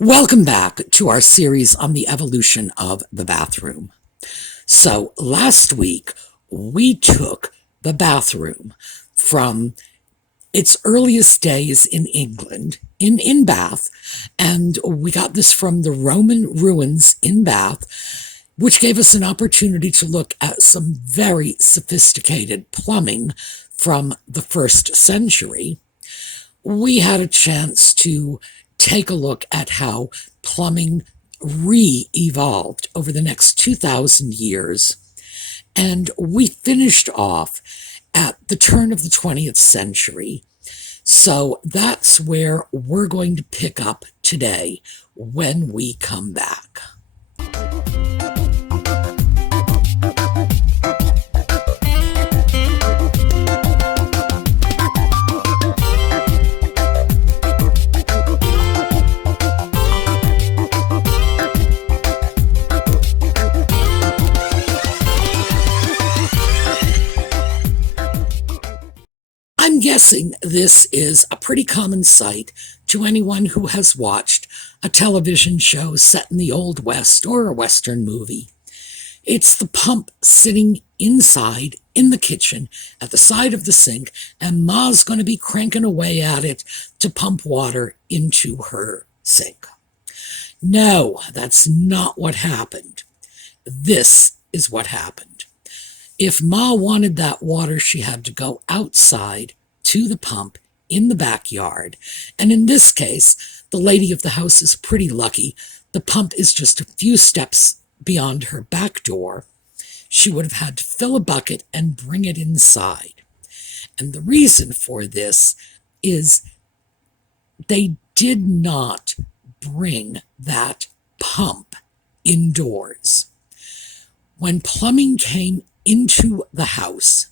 Welcome back to our series on the evolution of the bathroom. So last week, we took the bathroom from its earliest days in England, in Bath, and we got this from the Roman ruins in Bath, which gave us an opportunity to look at some very sophisticated plumbing from the 1st century. We had a chance to take a look at how plumbing re-evolved over the next 2,000 years. And we finished off at the turn of the 20th century. So that's where we're going to pick up today when we come back. I'm guessing this is a pretty common sight to anyone who has watched a television show set in the Old West or a Western movie. It's the pump sitting inside in the kitchen at the side of the sink, and Ma's going to be cranking away at it to pump water into her sink. No, that's not what happened. This is what happened. If Ma wanted that water, she had to go outside to the pump in the backyard. And in this case, the lady of the house is pretty lucky. The pump is just a few steps beyond her back door. She would have had to fill a bucket and bring it inside. And the reason for this is they did not bring that pump indoors. When plumbing came into the house,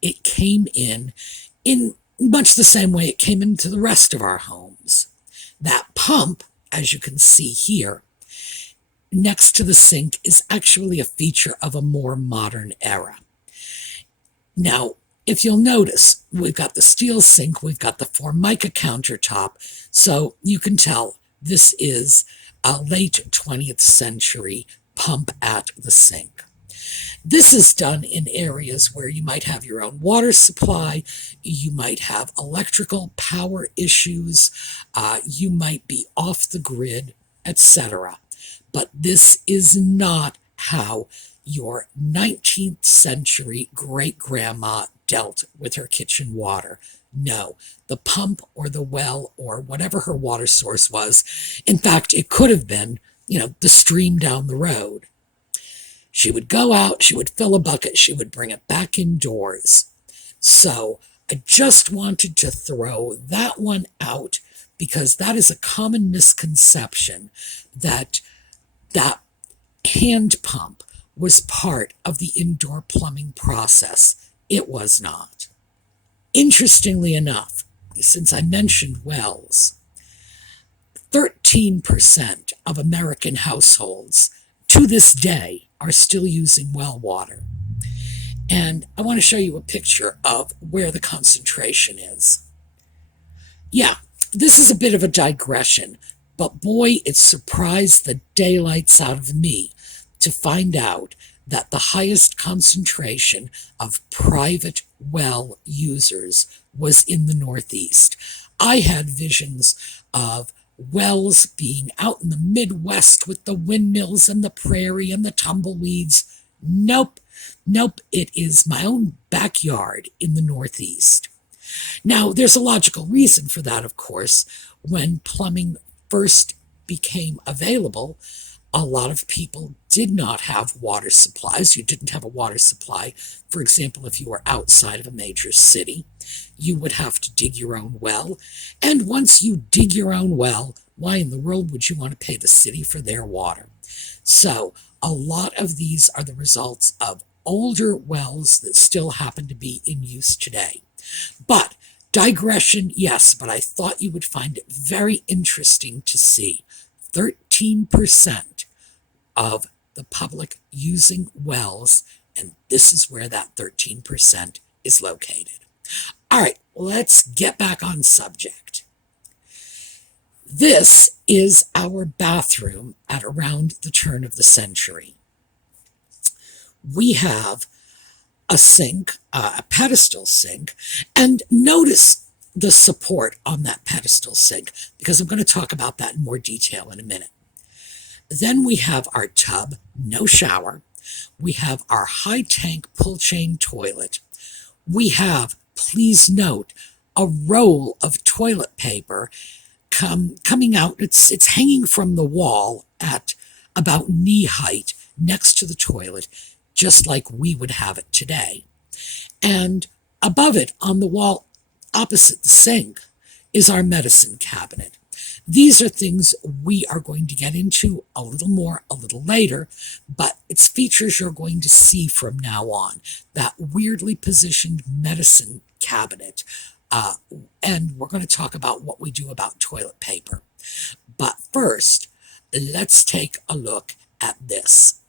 it came in much the same way it came into the rest of our homes. That pump, as you can see here, next to the sink is actually a feature of a more modern era. Now, if you'll notice, we've got the steel sink, we've got the Formica countertop, so you can tell this is a late 20th century pump at the sink. This is done in areas where you might have your own water supply, you might have electrical power issues, you might be off the grid, etc. But this is not how your 19th century great-grandma dealt with her kitchen water. No, the pump or the well or whatever her water source was, in fact, it could have been, the stream down the road. She would go out, she would fill a bucket, she would bring it back indoors. So I just wanted to throw that one out because that is a common misconception that hand pump was part of the indoor plumbing process. It was not. Interestingly enough, since I mentioned wells, 13% of American households to this day are still using well water. And I want to show you a picture of where the concentration is. Yeah, this is a bit of a digression, but boy, it surprised the daylights out of me to find out that the highest concentration of private well users was in the Northeast. I had visions of wells being out in the Midwest with the windmills and the prairie and the tumbleweeds. Nope, it is my own backyard in the Northeast. Now, there's a logical reason for that, of course. When plumbing first became available, a lot of people did not have water supplies. You didn't have a water supply. For example, if you were outside of a major city, you would have to dig your own well. And once you dig your own well, why in the world would you want to pay the city for their water? So a lot of these are the results of older wells that still happen to be in use today. But digression, yes, but I thought you would find it very interesting to see 13% of the public using wells, and this is where that 13% is located. All right, let's get back on subject. This is our bathroom at around the turn of the century. We have a sink, a pedestal sink, and notice the support on that pedestal sink, because I'm going to talk about that in more detail in a minute. Then we have our tub, no shower. We have our high tank pull chain toilet. We have, please note, a roll of toilet paper coming out. It's hanging from the wall at about knee height next to the toilet, just like we would have it today. And above it, on the wall opposite the sink, is our medicine cabinet. These are things we are going to get into a little more a little later, but it's features you're going to see from now on. That weirdly positioned medicine cabinet. And we're going to talk about what we do about toilet paper. But first, let's take a look at this.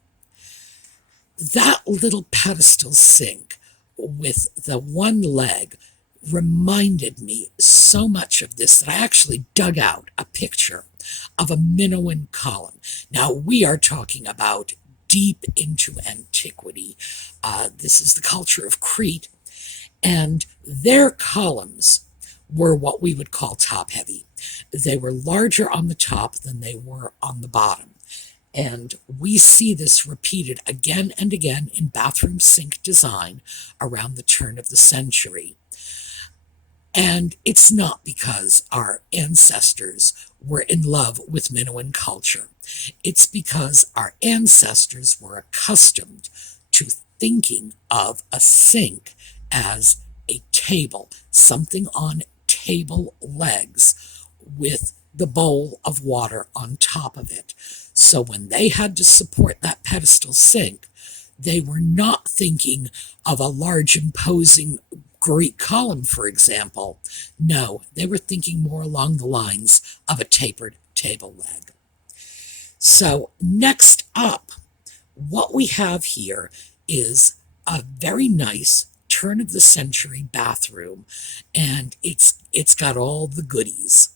That little pedestal sink with the one leg reminded me so much of this that I actually dug out a picture of a Minoan column. Now, we are talking about deep into antiquity. This is the culture of Crete, and their columns were what we would call top-heavy. They were larger on the top than they were on the bottom. And we see this repeated again and again in bathroom sink design around the turn of the century. And it's not because our ancestors were in love with Minoan culture. It's because our ancestors were accustomed to thinking of a sink as a table, something on table legs with the bowl of water on top of it. So when they had to support that pedestal sink, they were not thinking of a large imposing Greek column, for example. No, they were thinking more along the lines of a tapered table leg. So next up, what we have here is a very nice turn of the century bathroom, and it's got all the goodies.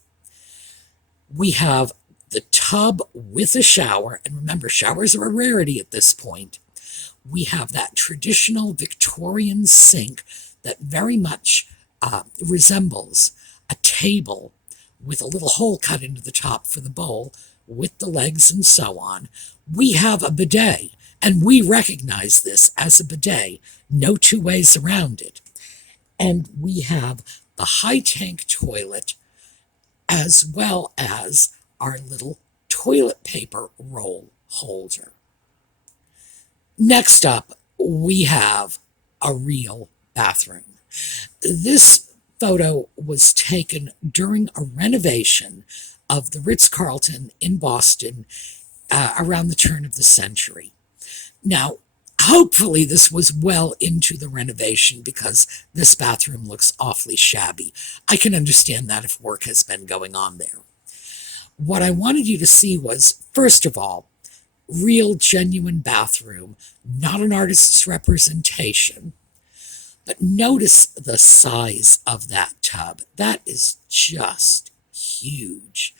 We have the tub with a shower, and remember, showers are a rarity at this point. We have that traditional Victorian sink that very much resembles a table with a little hole cut into the top for the bowl, with the legs and so on. We have a bidet, and we recognize this as a bidet. No two ways around it. And we have the high tank toilet, as well as our little toilet paper roll holder. Next up, we have a real bathroom. This photo was taken during a renovation of the Ritz-Carlton in Boston around the turn of the century. Now, hopefully this was well into the renovation, because this bathroom looks awfully shabby. I can understand that if work has been going on there. What I wanted you to see was, first of all, real, genuine bathroom, not an artist's representation. But notice the size of that tub. That is just huge.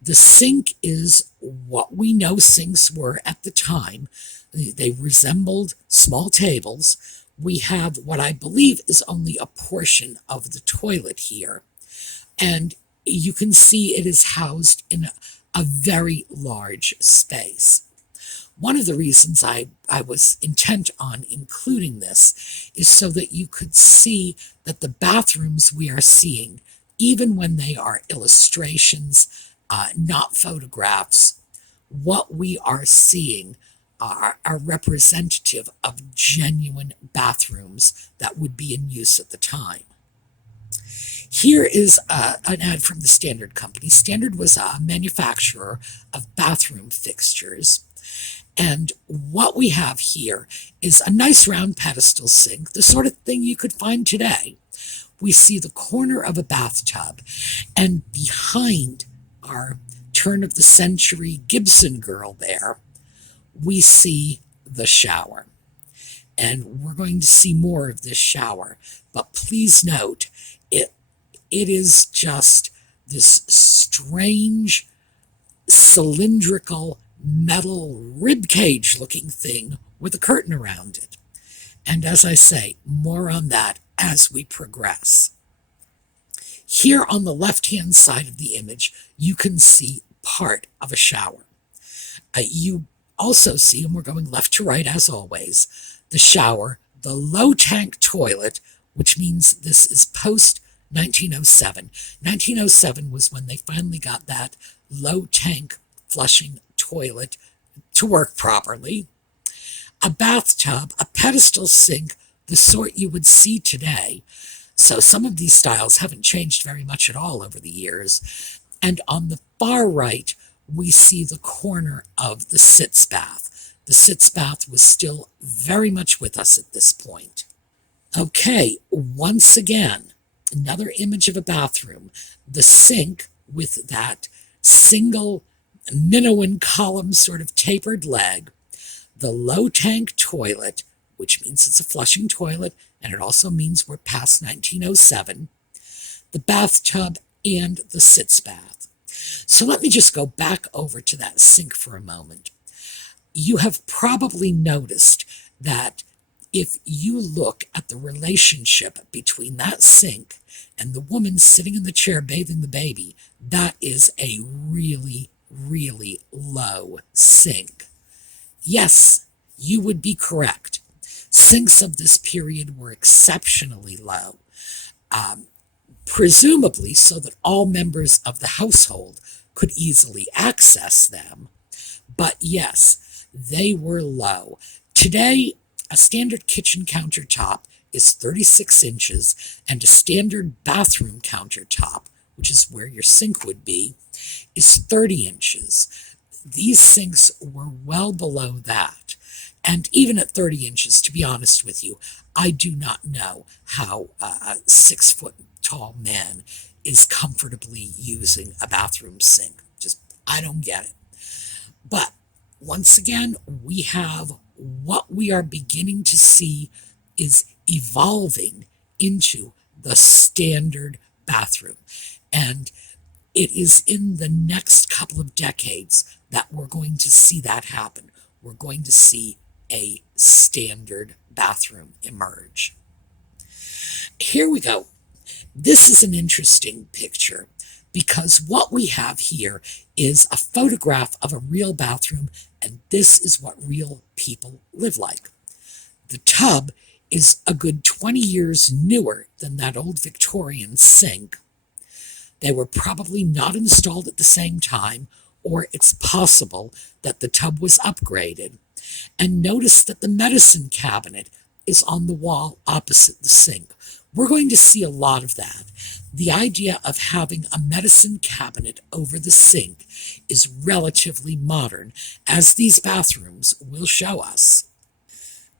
The sink is what we know sinks were at the time. They resembled small tables. We have what I believe is only a portion of the toilet here. And you can see it is housed in a very large space. One of the reasons I was intent on including this is so that you could see that the bathrooms we are seeing, even when they are illustrations, not photographs, what we are seeing are representative of genuine bathrooms that would be in use at the time. Here is an ad from the Standard Company. Standard was a manufacturer of bathroom fixtures. And what we have here is a nice round pedestal sink, the sort of thing you could find today. We see the corner of a bathtub, and behind our turn of the century Gibson girl there, we see the shower. And we're going to see more of this shower, but please note, it is just this strange cylindrical metal rib cage looking thing with a curtain around it. And as I say, more on that as we progress. Here on the left-hand side of the image, you can see part of a shower. You also see, and we're going left to right as always, the shower, the low tank toilet, which means this is post 1907. 1907 was when they finally got that low tank flushing toilet to work properly. A bathtub, a pedestal sink, the sort you would see today. So some of these styles haven't changed very much at all over the years. And on the far right, we see the corner of the sitz bath. The sitz bath was still very much with us at this point. Okay, once again, another image of a bathroom. The sink with that single Minoan column sort of tapered leg. The low tank toilet, which means it's a flushing toilet, and it also means we're past 1907. The bathtub and the sitz bath. So let me just go back over to that sink for a moment. You have probably noticed that if you look at the relationship between that sink and the woman sitting in the chair bathing the baby, that is a really, really low sink. Yes, you would be correct. Sinks of this period were exceptionally low, presumably so that all members of the household could easily access them. But yes, they were low. Today, a standard kitchen countertop is 36 inches, and a standard bathroom countertop, which is where your sink would be, is 30 inches. These sinks were well below that. And even at 30 inches, to be honest with you, I do not know how a 6-foot-tall man is comfortably using a bathroom sink. I don't get it. But once again, we have what we are beginning to see is evolving into the standard bathroom. And it is in the next couple of decades that we're going to see that happen. We're going to see a standard bathroom emerge. Here we go. This is an interesting picture because what we have here is a photograph of a real bathroom, and this is what real people live like. The tub is a good 20 years newer than that old Victorian sink. They were probably not installed at the same time, or it's possible that the tub was upgraded. And notice that the medicine cabinet is on the wall opposite the sink. We're going to see a lot of that. The idea of having a medicine cabinet over the sink is relatively modern, as these bathrooms will show us.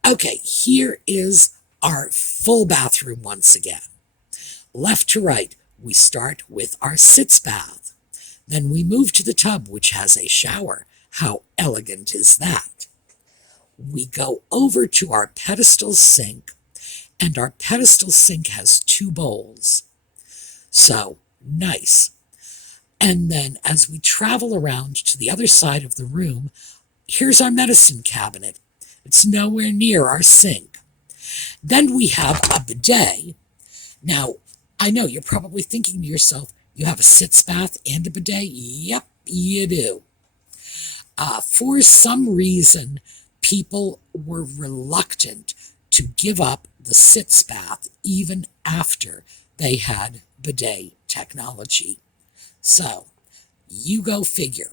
Okay, here is our full bathroom once again. Left to right, we start with our sitz bath. Then we move to the tub, which has a shower. How elegant is that? We go over to our pedestal sink, and our pedestal sink has 2 bowls. So, nice. And then as we travel around to the other side of the room, here's our medicine cabinet. It's nowhere near our sink. Then we have a bidet. Now, I know you're probably thinking to yourself, you have a sitz bath and a bidet? Yep, you do. For some reason, people were reluctant to give up the sitz bath even after they had bidet technology. So, you go figure.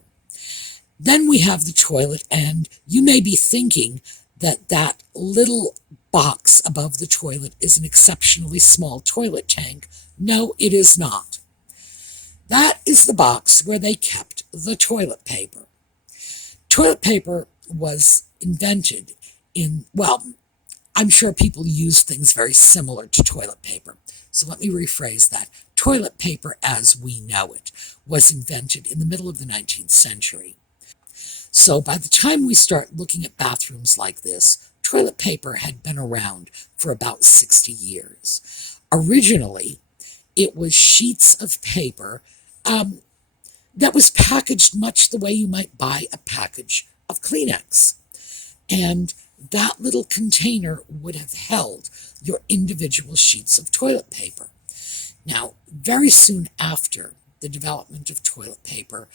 Then we have the toilet, and you may be thinking that that little box above the toilet is an exceptionally small toilet tank. No, it is not. That is the box where they kept the toilet paper. Toilet paper was invented I'm sure people use things very similar to toilet paper. So let me rephrase that. Toilet paper as we know it was invented in the middle of the 19th century. So by the time we start looking at bathrooms like this, toilet paper had been around for about 60 years. Originally, it was sheets of paper, that was packaged much the way you might buy a package of Kleenex. And that little container would have held your individual sheets of toilet paper. Now, very soon after the development of toilet paper,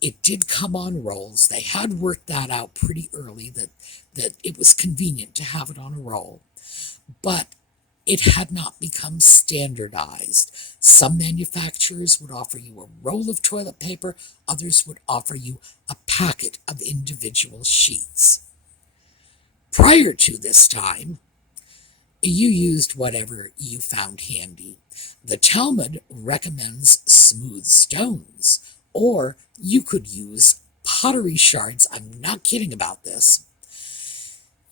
it did come on rolls. They had worked that out pretty early, that it was convenient to have it on a roll. But it had not become standardized. Some manufacturers would offer you a roll of toilet paper, others would offer you a packet of individual sheets. Prior to this time, you used whatever you found handy. The Talmud recommends smooth stones, or you could use pottery shards. I'm not kidding about this.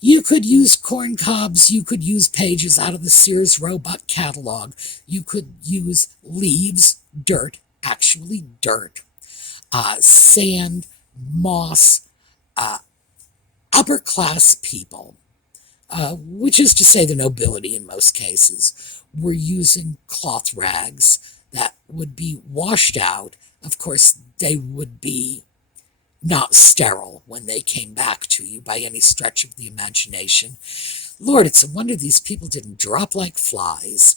You could use corn cobs, you could use pages out of the Sears Roebuck catalog, you could use leaves, dirt, actually dirt, sand, moss, upper class people, which is to say the nobility in most cases, were using cloth rags that would be washed out. Of course, they would be not sterile when they came back to you by any stretch of the imagination. Lord, it's a wonder these people didn't drop like flies.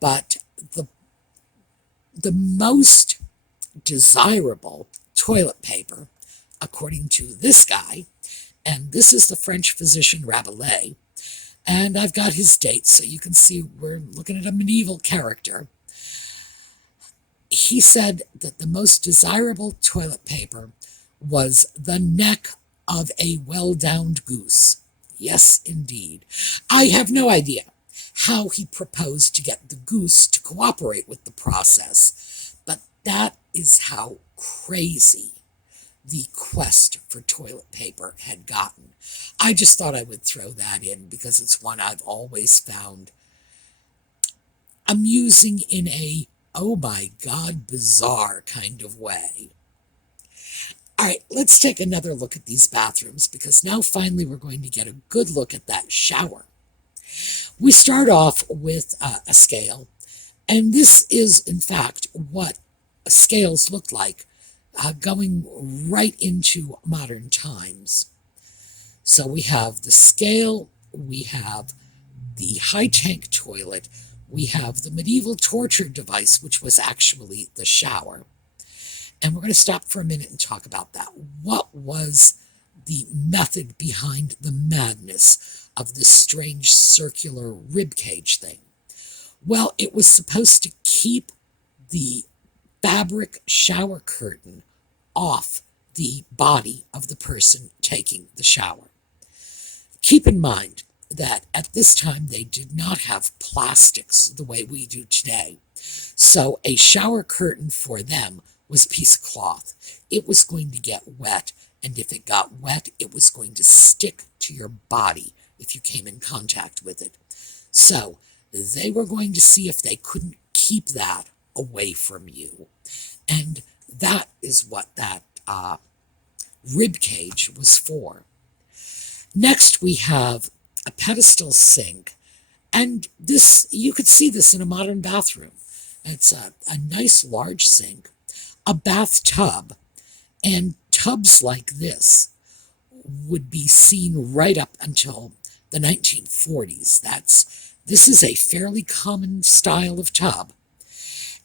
But the most desirable toilet paper, according to this guy, and this is the French physician Rabelais, and I've got his dates so you can see we're looking at a medieval character. He said that the most desirable toilet paper was the neck of a well-downed goose. Yes, indeed. I have no idea how he proposed to get the goose to cooperate with the process, but that is how crazy the quest for toilet paper had gotten. I just thought I would throw that in because it's one I've always found amusing in a oh my God, bizarre kind of way. All right, let's take another look at these bathrooms because now finally we're going to get a good look at that shower. We start off with a scale, and this is in fact what scales looked like going right into modern times. So we have the scale, we have the high tank toilet, we have the medieval torture device, which was actually the shower. And we're going to stop for a minute and talk about that. What was the method behind the madness of this strange circular rib cage thing? Well, it was supposed to keep the fabric shower curtain off the body of the person taking the shower. Keep in mind that at this time they did not have plastics the way we do today. So a shower curtain for them was a piece of cloth. It was going to get wet, and if it got wet, it was going to stick to your body if you came in contact with it. So they were going to see if they couldn't keep that away from you. And that is what that rib cage was for. Next, we have a pedestal sink, and this, you could see this in a modern bathroom. It's a nice large sink, a bathtub, and tubs like this would be seen right up until the 1940s. This is a fairly common style of tub.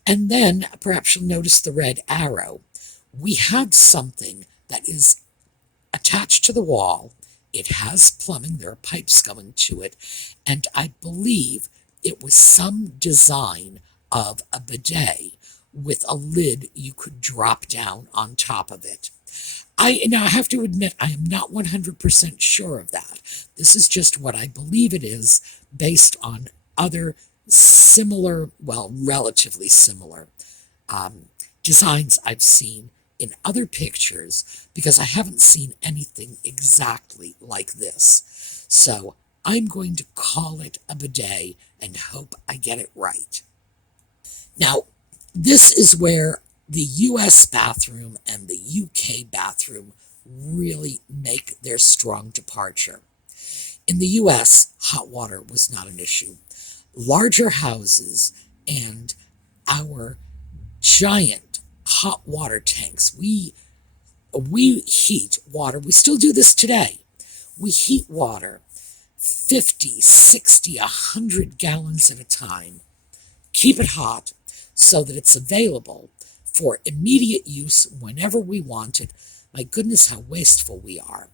And then, perhaps you'll notice the red arrow. We have something that is attached to the wall. It has plumbing, there are pipes going to it, and I believe it was some design of a bidet with a lid you could drop down on top of it. Now I have to admit, I am not 100% sure of that. This is just what I believe it is based on other similar, well, relatively similar designs I've seen in other pictures, because I haven't seen anything exactly like this. So I'm going to call it a bidet and hope I get it right. Now, this is where the US bathroom and the UK bathroom really make their strong departure. In the US, hot water was not an issue. Larger houses and our giant hot water tanks. We heat water. We still do this today. We heat water 50, 60, 100 gallons at a time. Keep it hot so that it's available for immediate use whenever we want it. My goodness, how wasteful we are.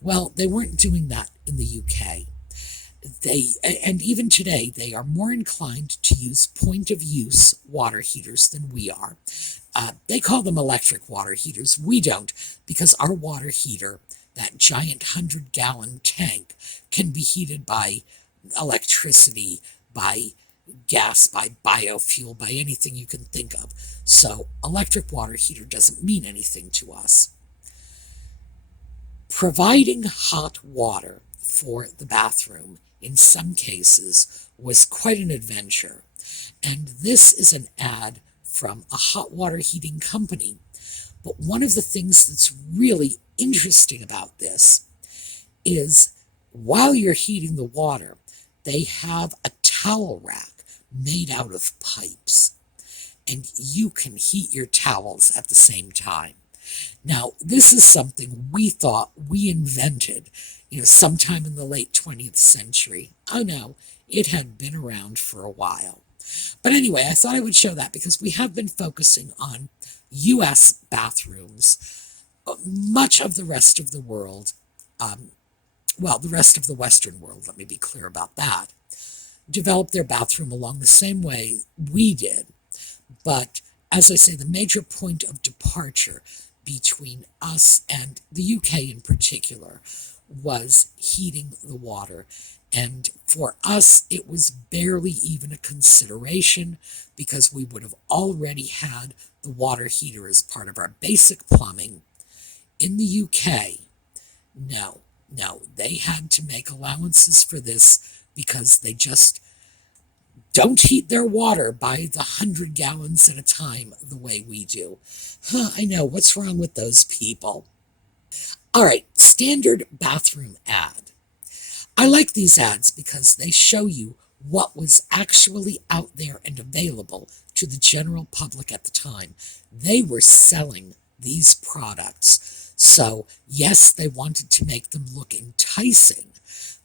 Well, they weren't doing that in the UK. And even today, they are more inclined to use point-of-use water heaters than we are. They call them electric water heaters. We don't, because our water heater, that giant 100-gallon tank, can be heated by electricity, by gas, by biofuel, by anything you can think of. So electric water heater doesn't mean anything to us. Providing hot water for the bathroom in some cases was quite an adventure. And this is an ad from a hot water heating company. But one of the things that's really interesting about this is while you're heating the water, they have a towel rack made out of pipes. And you can heat your towels at the same time. Now, this is something we thought we invented, sometime in the late 20th century. Oh no, it had been around for a while. But anyway, I thought I would show that because we have been focusing on U.S. bathrooms. Much of the rest of the world, the rest of the Western world, let me be clear about that, developed their bathroom along the same way we did. But as I say, the major point of departure between us and the UK in particular was heating the water. And for us, it was barely even a consideration because we would have already had the water heater as part of our basic plumbing. In the UK, no, they had to make allowances for this because they just don't heat their water by the 100 gallons at a time the way we do. I know, what's wrong with those people? All right, standard bathroom ad. I like these ads because they show you what was actually out there and available to the general public at the time. They were selling these products. So, yes, they wanted to make them look enticing,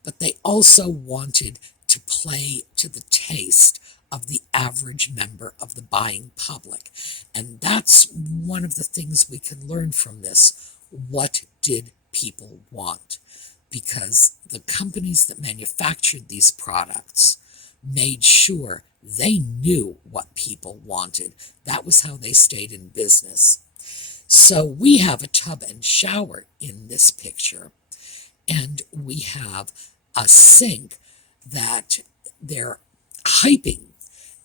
but they also wanted to play to the taste of the average member of the buying public. And that's one of the things we can learn from this. What did people want? Because the companies that manufactured these products made sure they knew what people wanted. That was how they stayed in business. So we have a tub and shower in this picture, and we have a sink that they're hyping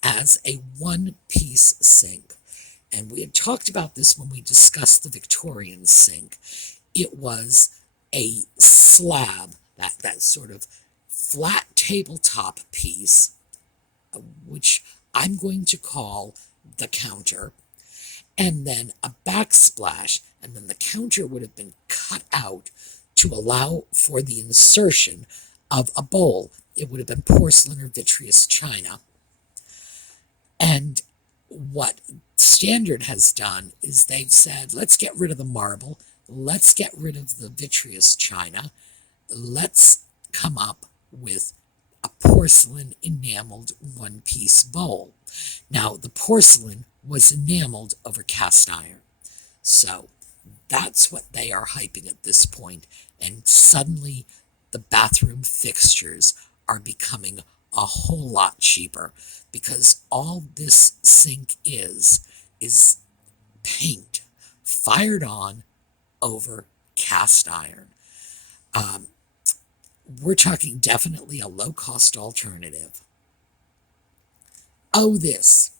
as a one-piece sink. And we had talked about this when we discussed the Victorian sink. It was a slab, that sort of flat tabletop piece, which I'm going to call the counter, and then a backsplash, and then the counter would have been cut out to allow for the insertion of a bowl. It would have been porcelain or vitreous china. And what Standard has done is they've said, let's get rid of the marble, let's get rid of the vitreous china, let's come up with a porcelain enameled one-piece bowl. Now, the porcelain was enameled over cast iron. So that's what they are hyping at this point. And suddenly the bathroom fixtures are becoming a whole lot cheaper because all this sink is paint fired on over cast iron. We're talking definitely a low-cost alternative. Oh, this.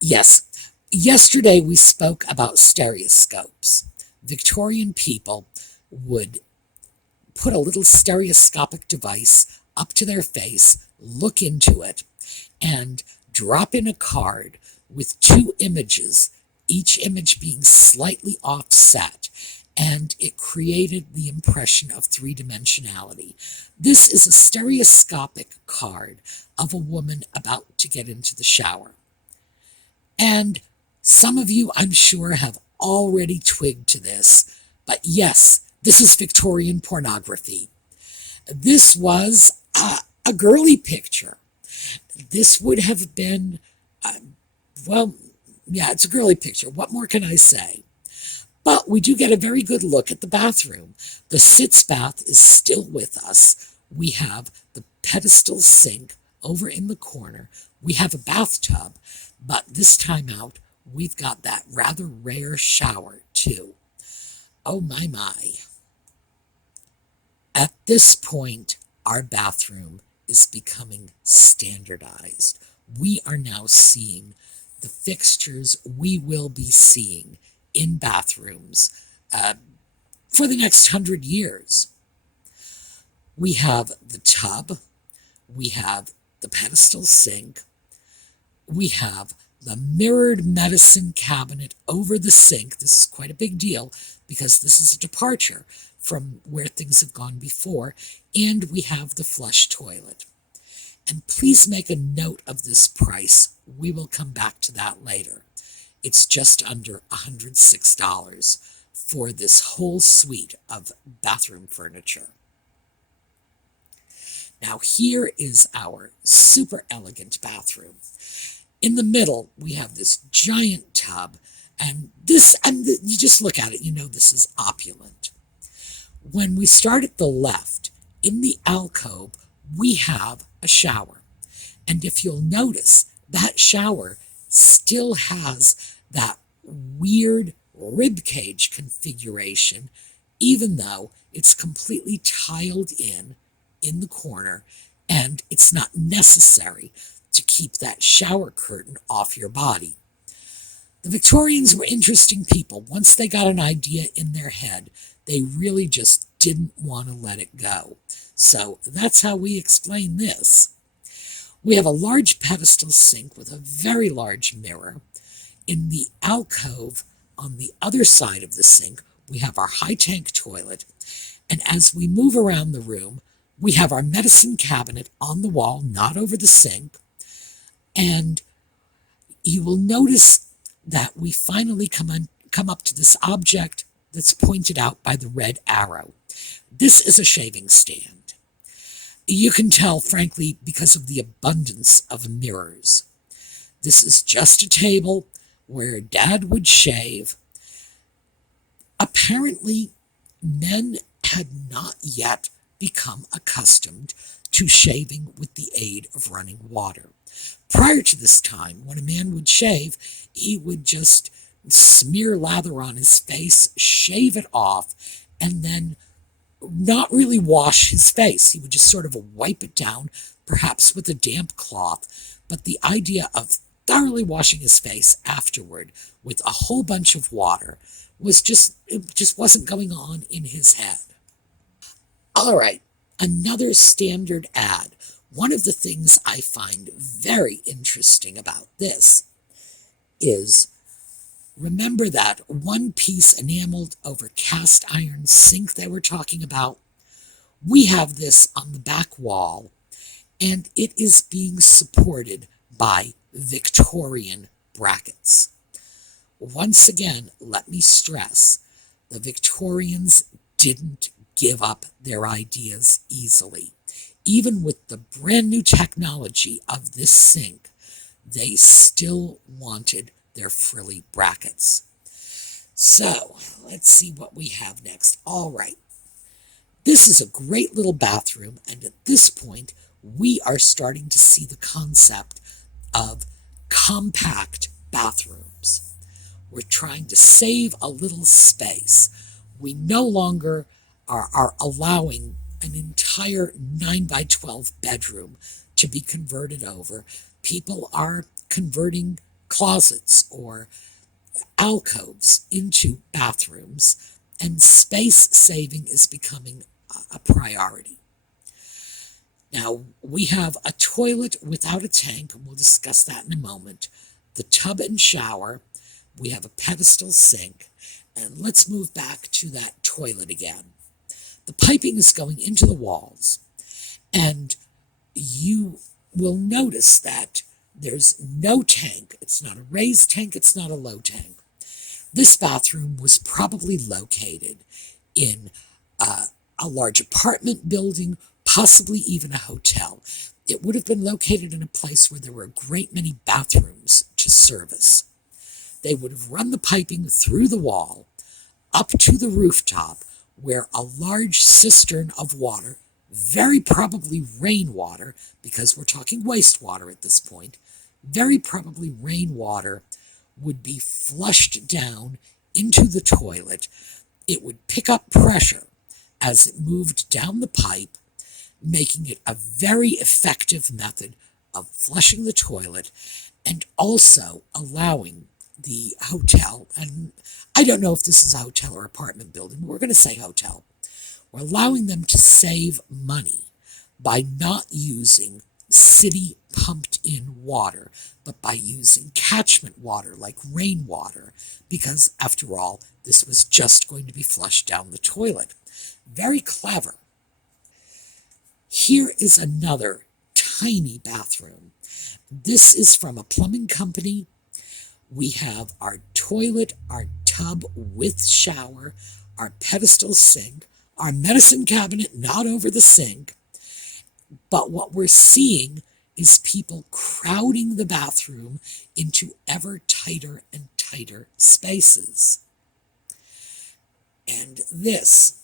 Yes, yesterday we spoke about stereoscopes. Victorian people would put a little stereoscopic device up to their face, look into it, and drop in a card with two images, each image being slightly offset, and it created the impression of three-dimensionality. This is a stereoscopic card of a woman about to get into the shower. And Some of you, I'm sure, have already twigged to this, but yes, this is Victorian pornography. This was a girly picture. This would have been, well, yeah, it's a girly picture. What more can I say? But we do get a very good look at the bathroom. The sitz bath is still with us. We have the pedestal sink over in the corner. We have a bathtub, but this time out, we've got that rather rare shower too. Oh my, my. At this point, our bathroom is becoming standardized. We are now seeing the fixtures we will be seeing in bathrooms for the next 100 years. We have the tub, we have the pedestal sink, we have the mirrored medicine cabinet over the sink. This is quite a big deal because this is a departure from where things have gone before, and we have the flush toilet. And please make a note of this price. We will come back to that later. It's just under $106 for this whole suite of bathroom furniture. Now here is our super elegant bathroom. In the middle, we have this giant tub, and you just look at it, you know this is opulent. When we start at the left, in the alcove, we have a shower. And if you'll notice, that shower still has that weird ribcage configuration, even though it's completely tiled in the corner, and it's not necessary to keep that shower curtain off your body. The Victorians were interesting people. Once they got an idea in their head, they really just didn't want to let it go. So that's how we explain this. We have a large pedestal sink with a very large mirror. In the alcove on the other side of the sink, we have our high tank toilet. And as we move around the room, we have our medicine cabinet on the wall, not over the sink. And you will notice that we finally come up to this object that's pointed out by the red arrow. This is a shaving stand. You can tell, frankly, because of the abundance of mirrors. This is just a table where Dad would shave. Apparently, men had not yet become accustomed to shaving with the aid of running water. Prior to this time, when a man would shave, he would just smear lather on his face, shave it off, and then not really wash his face. He would just sort of wipe it down, perhaps with a damp cloth. But the idea of thoroughly washing his face afterward with a whole bunch of water it just wasn't going on in his head. All right, another standard ad. One of the things I find very interesting about this is, remember that one-piece enameled over cast iron sink they were talking about? We have this on the back wall, and it is being supported by Victorian brackets. Once again, let me stress, the Victorians didn't give up their ideas easily. Even with the brand new technology of this sink, they still wanted their frilly brackets. So, let's see what we have next. All right. This is a great little bathroom, and at this point, we are starting to see the concept of compact bathrooms. We're trying to save a little space. We no longer are allowing an entire 9 by 12 bedroom to be converted over. People are converting closets or alcoves into bathrooms, and space saving is becoming a priority. Now, we have a toilet without a tank, and we'll discuss that in a moment. The tub and shower. We have a pedestal sink. And let's move back to that toilet again. The piping is going into the walls, and you will notice that There's no tank. It's not a raised tank. It's not a low tank. This bathroom was probably located in a large apartment building, possibly even a hotel. It would have been located in a place where there were a great many bathrooms to service. They would have run the piping through the wall up to the rooftop, where a large cistern of water, very probably rainwater, because we're talking wastewater at this point, very probably rainwater, would be flushed down into the toilet. It would pick up pressure as it moved down the pipe, making it a very effective method of flushing the toilet and also allowing the hotel, and I don't know if this is a hotel or apartment building, but we're going to say hotel. We're allowing them to save money by not using city pumped in water, but by using catchment water like rainwater, because after all, this was just going to be flushed down the toilet. Very clever. Here is another tiny bathroom. This is from a plumbing company. We have our toilet, our tub with shower, our pedestal sink, our medicine cabinet not over the sink. But what we're seeing is people crowding the bathroom into ever tighter and tighter spaces. And this.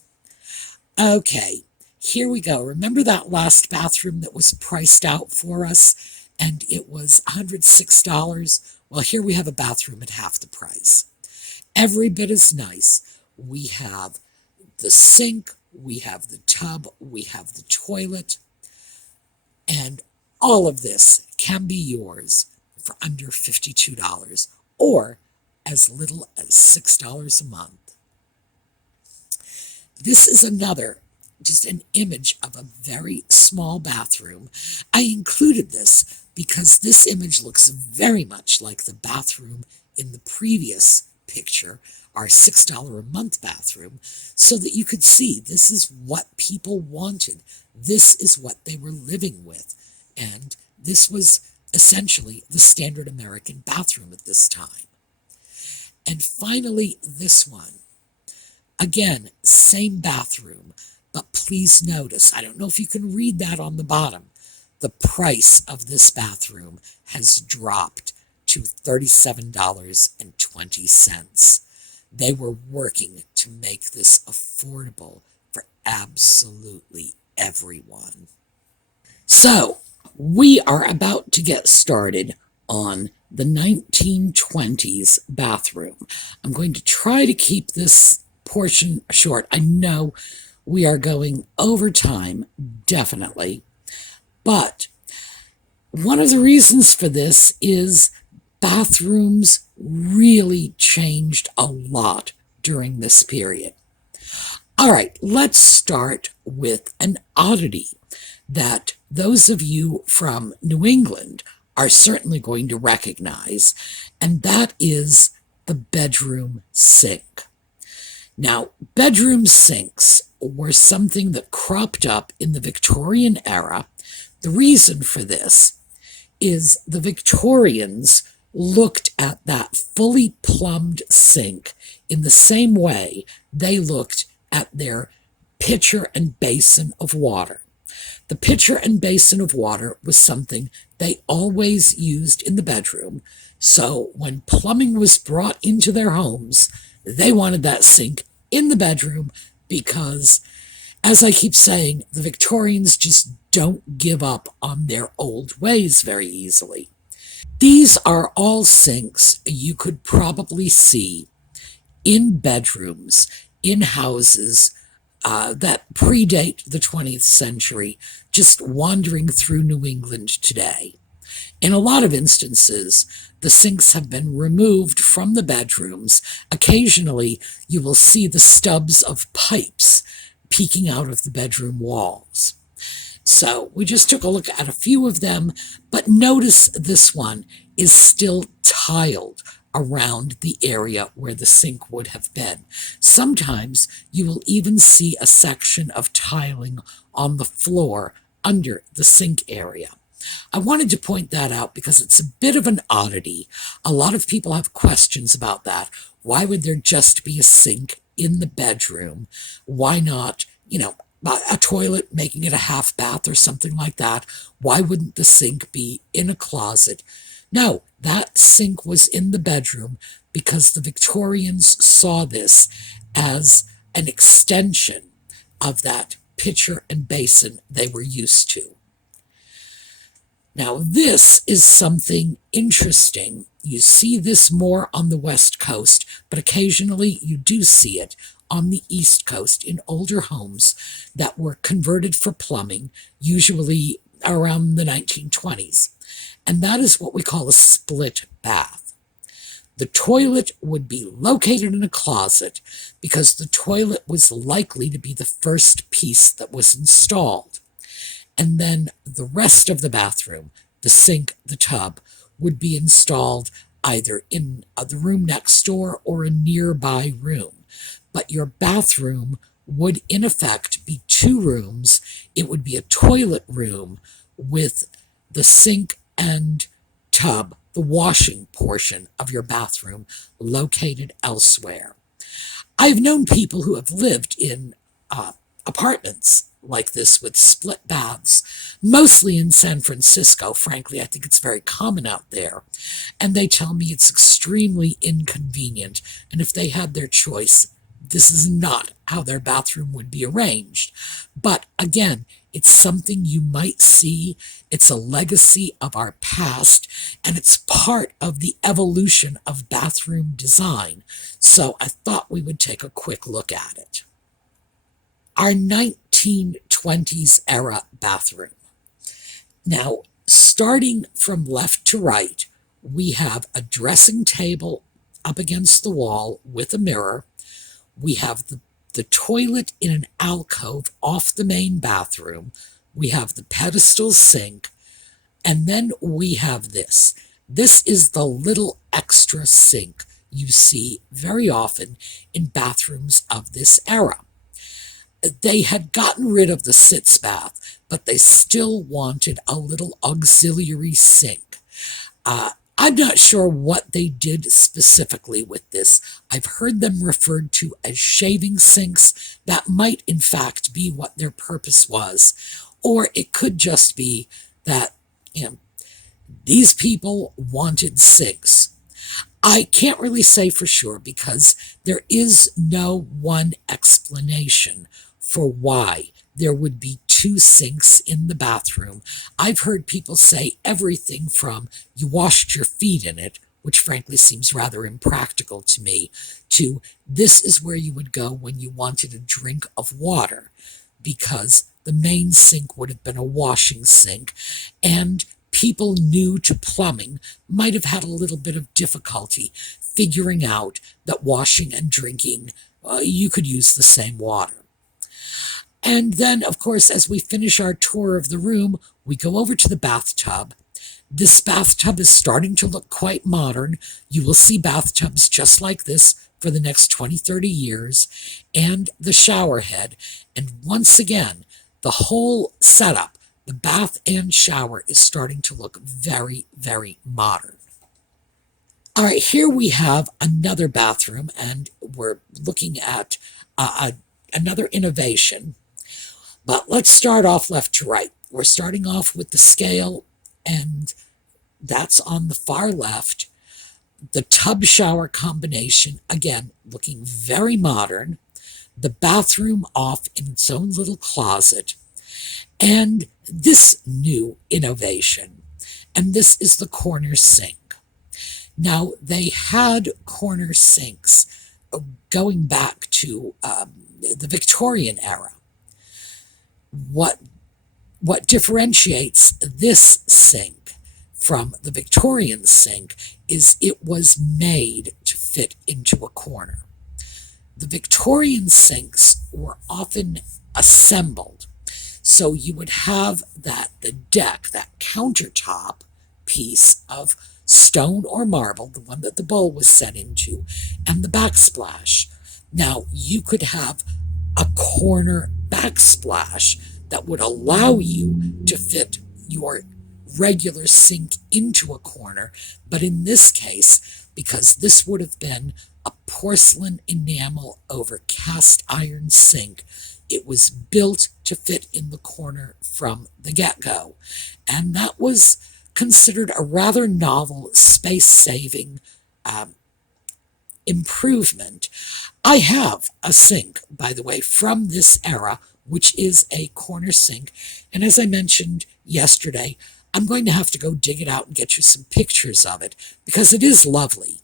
Okay, here we go. Remember that last bathroom that was priced out for us and it was $106? Well, here we have a bathroom at half the price. Every bit as nice. We have the sink, we have the tub, we have the toilet, and all of this can be yours for under $52 or as little as $6 a month. This is another, just an image of a very small bathroom. I included this because this image looks very much like the bathroom in the previous picture, our $6 a month bathroom, so that you could see this is what people wanted. This is what they were living with. And this was essentially the standard American bathroom at this time. And finally, this one. Again, same bathroom, but please notice, I don't know if you can read that on the bottom, the price of this bathroom has dropped to $37.20. They were working to make this affordable for absolutely everyone. So, we are about to get started on the 1920s bathroom. I'm going to try to keep this portion short. I know we are going over time, definitely, but one of the reasons for this is bathrooms really changed a lot during this period. All right, let's start with an oddity that those of you from New England are certainly going to recognize, and that is the bedroom sink. Now, bedroom sinks were something that cropped up in the Victorian era. The reason for this is the Victorians looked at that fully plumbed sink in the same way they looked at their pitcher and basin of water. The pitcher and basin of water was something they always used in the bedroom, so when plumbing was brought into their homes, they wanted that sink in the bedroom because, as I keep saying, the Victorians just don't give up on their old ways very easily. These are all sinks you could probably see in bedrooms, in houses that predate the 20th century, just wandering through New England today. In a lot of instances, the sinks have been removed from the bedrooms. Occasionally, you will see the stubs of pipes peeking out of the bedroom walls. So we just took a look at a few of them, but notice this one is still tiled around the area where the sink would have been. Sometimes you will even see a section of tiling on the floor under the sink area. I wanted to point that out because it's a bit of an oddity. A lot of people have questions about that. Why would there just be a sink in the bedroom? Why not, a toilet, making it a half bath or something like that? Why wouldn't the sink be in a closet? No, that sink was in the bedroom because the Victorians saw this as an extension of that pitcher and basin they were used to. Now, this is something interesting. You see this more on the West Coast, but occasionally you do see it on the East Coast in older homes that were converted for plumbing, usually around the 1920s. And that is what we call a split bath. The toilet would be located in a closet because the toilet was likely to be the first piece that was installed. And then the rest of the bathroom, the sink, the tub, would be installed either in the room next door or a nearby room. But your bathroom would, in effect, be two rooms. It would be a toilet room with the sink and tub, the washing portion of your bathroom, located elsewhere. I've known people who have lived in apartments like this with split baths, mostly in San Francisco. Frankly, I think it's very common out there. And they tell me it's extremely inconvenient. And if they had their choice, this is not how their bathroom would be arranged. But again, it's something you might see. It's a legacy of our past, and it's part of the evolution of bathroom design. So I thought we would take a quick look at it. Our 1920s era bathroom. Now, starting from left to right, we have a dressing table up against the wall with a mirror. We have the toilet in an alcove off the main bathroom. We have the pedestal sink. And then we have this. This is the little extra sink you see very often in bathrooms of this era. They had gotten rid of the sitz bath, but they still wanted a little auxiliary sink. I'm not sure what they did specifically with this. I've heard them referred to as shaving sinks. That might, in fact, be what their purpose was. Or it could just be that, these people wanted sinks. I can't really say for sure because there is no one explanation for why there would be two sinks in the bathroom. I've heard people say everything from you washed your feet in it, which frankly seems rather impractical to me, to this is where you would go when you wanted a drink of water, because the main sink would have been a washing sink, and people new to plumbing might have had a little bit of difficulty figuring out that washing and drinking, you could use the same water. And then, of course, as we finish our tour of the room, we go over to the bathtub. This bathtub is starting to look quite modern. You will see bathtubs just like this for the next 20, 30 years, and the shower head. And once again, the whole setup, the bath and shower, is starting to look very, very modern. All right, here we have another bathroom, and we're looking at another innovation. But let's start off left to right. We're starting off with the scale, and that's on the far left. The tub shower combination, again, looking very modern. The bathroom off in its own little closet. And this new innovation, and this is the corner sink. Now, they had corner sinks going back to the Victorian era. What differentiates this sink from the Victorian sink is it was made to fit into a corner. The Victorian sinks were often assembled, so you would have the deck, that countertop piece of stone or marble, the one that the bowl was set into, and the backsplash. Now, you could have a corner backsplash that would allow you to fit your regular sink into a corner, but in this case, because this would have been a porcelain enamel over cast iron sink, it was built to fit in the corner from the get-go. And that was considered a rather novel, space-saving improvement. I have a sink, by the way, from this era, which is a corner sink. And as I mentioned yesterday, I'm going to have to go dig it out and get you some pictures of it, because it is lovely.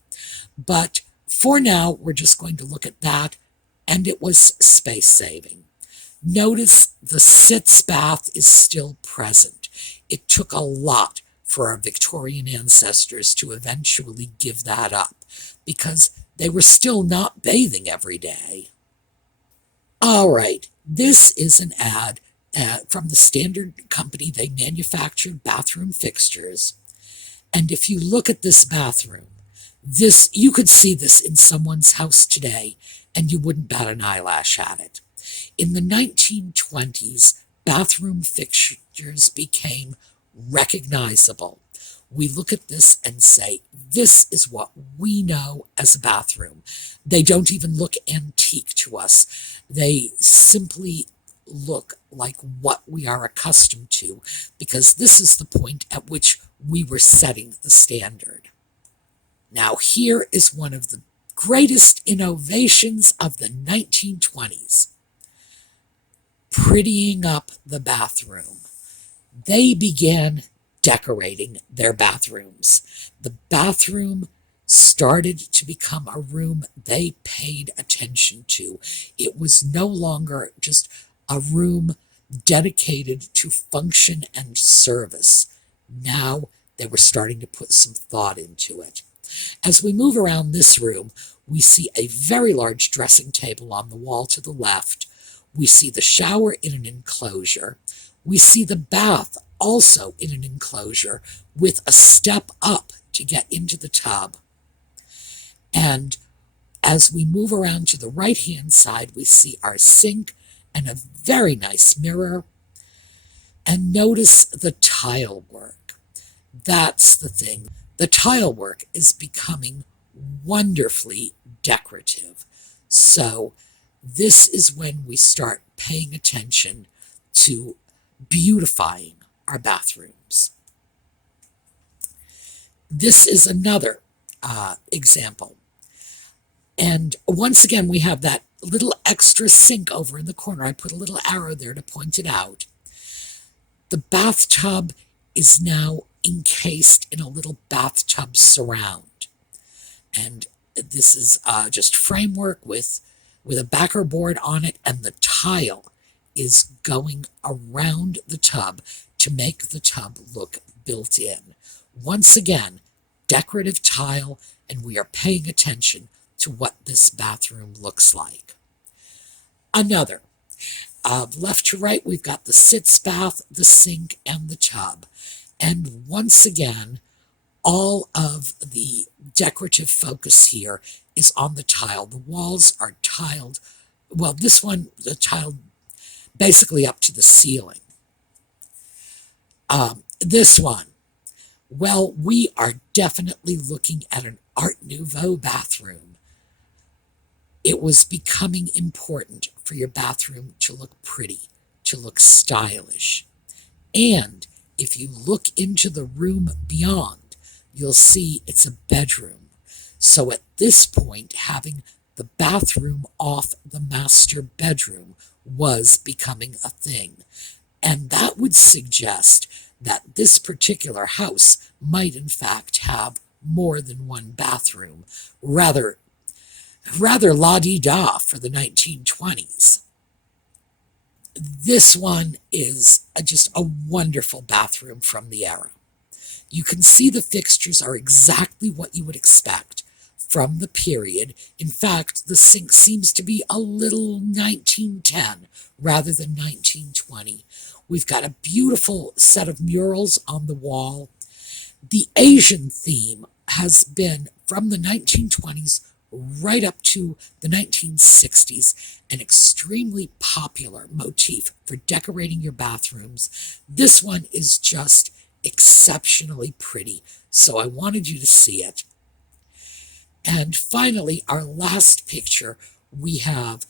But for now, we're just going to look at that, and it was space-saving. Notice the sitz bath is still present. It took a lot for our Victorian ancestors to eventually give that up, because they were still not bathing every day. All right, this is an ad from the Standard Company. They manufactured bathroom fixtures. And if you look at this bathroom, you could see this in someone's house today, and you wouldn't bat an eyelash at it. In the 1920s, bathroom fixtures became recognizable. We look at this and say, this is what we know as a bathroom. They don't even look antique to us. They simply look like what we are accustomed to, because this is the point at which we were setting the standard. Now, here is one of the greatest innovations of the 1920s. Prettying up the bathroom. They began decorating their bathrooms. The bathroom started to become a room they paid attention to. It was no longer just a room dedicated to function and service. Now they were starting to put some thought into it. As we move around this room, we see a very large dressing table on the wall to the left. We see the shower in an enclosure. We see the bath also in an enclosure with a step up to get into the tub. And as we move around to the right-hand side, we see our sink and a very nice mirror. And notice the tile work. That's the thing. The tile work is becoming wonderfully decorative. So this is when we start paying attention to beautifying our bathrooms. This is another example. And once again, we have that little extra sink over in the corner. I put a little arrow there to point it out. The bathtub is now encased in a little bathtub surround. And this is just framework with a backer board on it, and the tile is going around the tub to make the tub look built in. Once again, decorative tile, and we are paying attention to what this bathroom looks like. Another. Left to right, we've got the sitz bath, the sink, and the tub. And once again, all of the decorative focus here is on the tile. The walls are tiled. Well, this one, the tile basically up to the ceiling. This one, well, we are definitely looking at an Art Nouveau bathroom. It was becoming important for your bathroom to look pretty, to look stylish. And if you look into the room beyond, you'll see it's a bedroom. So at this point, having the bathroom off the master bedroom was becoming a thing. And that would suggest that this particular house might in fact have more than one bathroom. Rather la-di-da for the 1920s. This one is just a wonderful bathroom from the era. You can see the fixtures are exactly what you would expect from the period. In fact, the sink seems to be a little 1910 rather than 1920. We've got a beautiful set of murals on the wall. The Asian theme has been, from the 1920s right up to the 1960s, an extremely popular motif for decorating your bathrooms. This one is just exceptionally pretty. So I wanted you to see it. And finally, our last picture, we have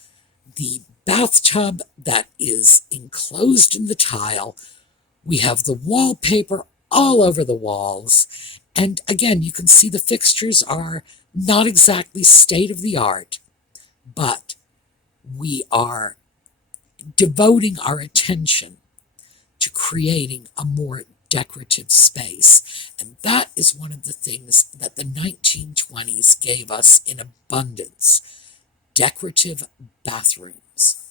the bathtub that is enclosed in the tile. We have the wallpaper all over the walls. And again, you can see the fixtures are not exactly state of the art, but we are devoting our attention to creating a more decorative space. And that is one of the things that the 1920s gave us in abundance: decorative bathrooms.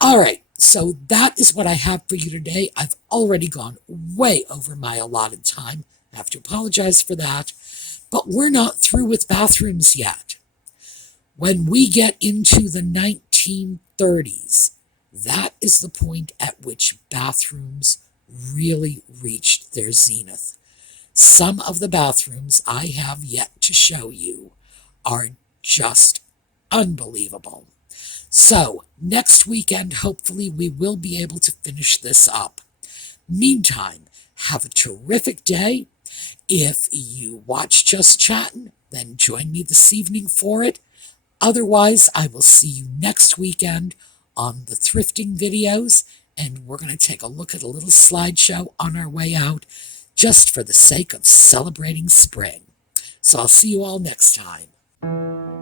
All right, so that is what I have for you today. I've already gone way over my allotted time. I have to apologize for that. But we're not through with bathrooms yet. When we get into the 1930s, that is the point at which bathrooms really reached their zenith. Some of the bathrooms I have yet to show you are just unbelievable. So, next weekend, hopefully, we will be able to finish this up. Meantime, have a terrific day. If you watch Just Chattin', then join me this evening for it. Otherwise, I will see you next weekend on the thrifting videos, and we're going to take a look at a little slideshow on our way out, just for the sake of celebrating spring. So I'll see you all next time.